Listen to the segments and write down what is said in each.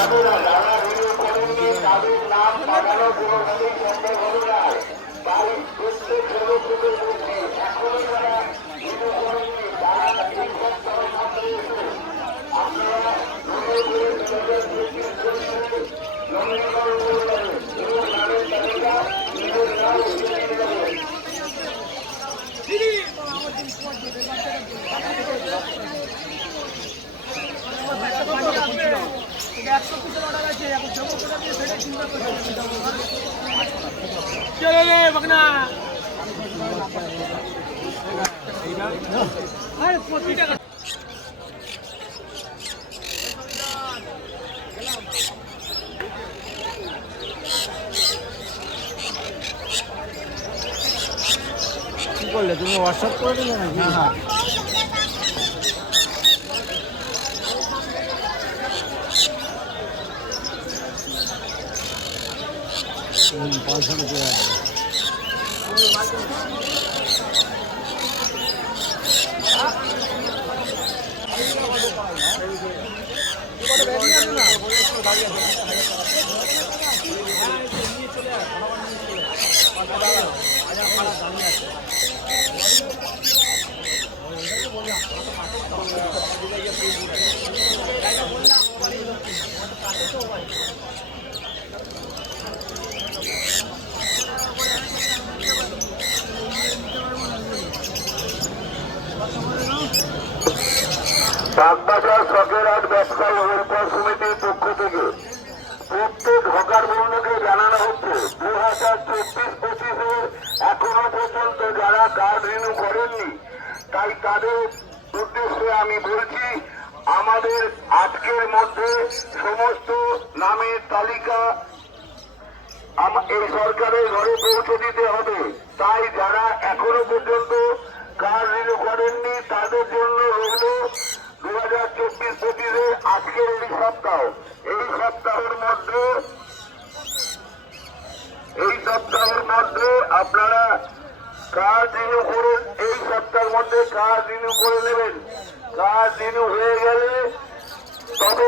যাবে না, যারা রিনিউ করেননি তাদের নাম পাঠানো কোনোভাবেই সম্ভব হবে না। তাই প্রত্যেক সদস্যদের বলছি, এখনো যারা রিনিউ করেননি তারা এই সপ্তাহের মধ্যে এসে আপনারা রিনিউ করে 2024 নমিনেশন করে যাবেন এবং নামের তালিকা নিজের নাম লিখে নিয়ে যাবেন। কি করলে তুমি হোয়াটসঅ্যাপ করে দিলে নাকি? হ্যাঁ পয়সা নিতে যাবে। বাগবাজার সকেরহাট ব্যবসায়ী ওয়েলফেয়ার সমিতির পক্ষ থেকে প্রত্যেক হকার বন্ধুকে জানানো হচ্ছে 2024-25 এখনো পর্যন্ত যারা কার্ড রিনিউ করেননি, তাই তাদের উদ্দেশ্যে আমি বলছি আমাদের আজকের মধ্যে সমস্ত নামের তালিকা এই সরকারের ঘরে পৌঁছে দিতে হবে। তাই যারা এখনো পর্যন্ত কার্ড রিনিউ করেননি তাদের জন্য রইল 2024-25 আজকের এই সপ্তাহ। এই সপ্তাহের মধ্যে আপনারা কার্ড রিনিউ করুন। এই সপ্তাহের মধ্যে কার্ড রিনিউ করে নেবেন। কার্ড রিনিউ হয়ে গেলে তবে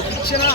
দিচ্ছে না।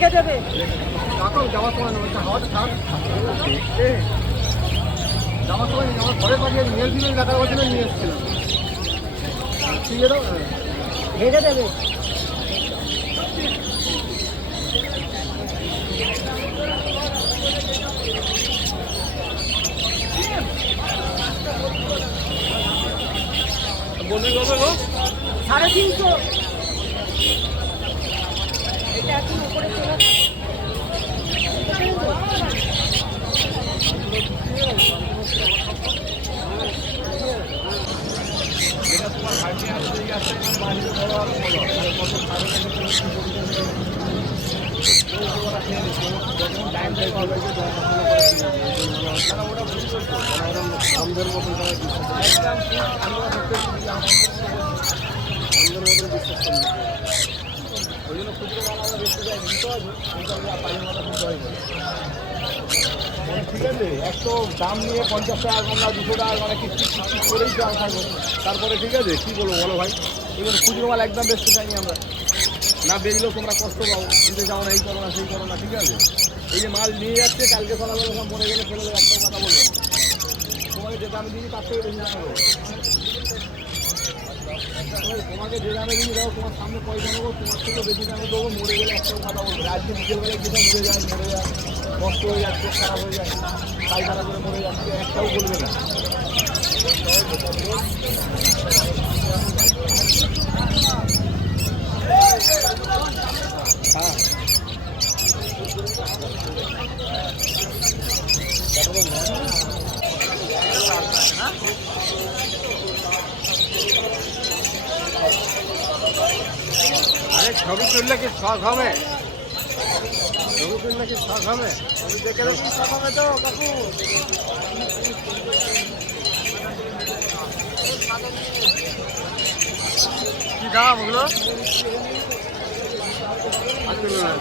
রেখে দেবে। এখন যাওয়ার সময় না হাওয়াটা ছাড় যাওয়ার সময় আমার ঘরে পাঠিয়ে নিয়ে এসেছিলেন টাকার বছরে নিয়ে এসেছিলাম ঠিক আছে রেখে দেবে। বলবি কবে গো 350। এটা এখন উপরে চলে এটা তোমার ভাগ্যে আছে এই আসছে বাড়িতে বড় আর বড় কত সাড়ে যখন টাইম টাইম পাবে ওটা বুঝতে আমাদের মতন একদম আমরা আমাদের মতন বিশ্বাস করি ওই জন্য খুচরো মাল আমরা বেশি যাই নিতে হবে পানির মাথা কিনতে হয় ঠিক আছে একশো দাম নিয়ে 50 টাকা কম না 200 টাকা মানে কিচ্ছু করেই দাম থাকবো তারপরে ঠিক আছে কী বলবো বলো ভাই ওই জন্য খুচরো মাল একদম বেচতে চাইনি আমরা না বেচলেও তোমরা কষ্ট পাও কিন্তু যাও না এই করো না সেই করো না ঠিক আছে এই যে মাল নিয়ে যাচ্ছে কালকে সকালবেলা সব মরে গেলে ফেলে দেবে একটাও কথা বলবে তোমাকে যে দামে দিই তার থেকে বেশি দাম দেবো তোমাকে যে দামে দিই দাও তোমার সামনে পয়সা নেবো তোমার থেকে বেশি দামে দেবো মরে গেলে একটাও কথা বলবে আজকে বিকেলবেলায় যেটা মরে যায় নষ্ট হয়ে যাচ্ছে খারাপ হয়ে যায় তাই খারাপ করে মরে যাচ্ছে একটাও বলবে না হ্যাঁ আরে ছবি তুললে কি শখ হবে ছবি তুললে কি শখ হবে ছবি দেখে কি শখ হবে তো কাকু কি দাম ওগুলো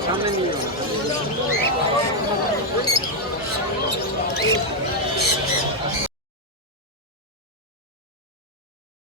সামনে নিয়ে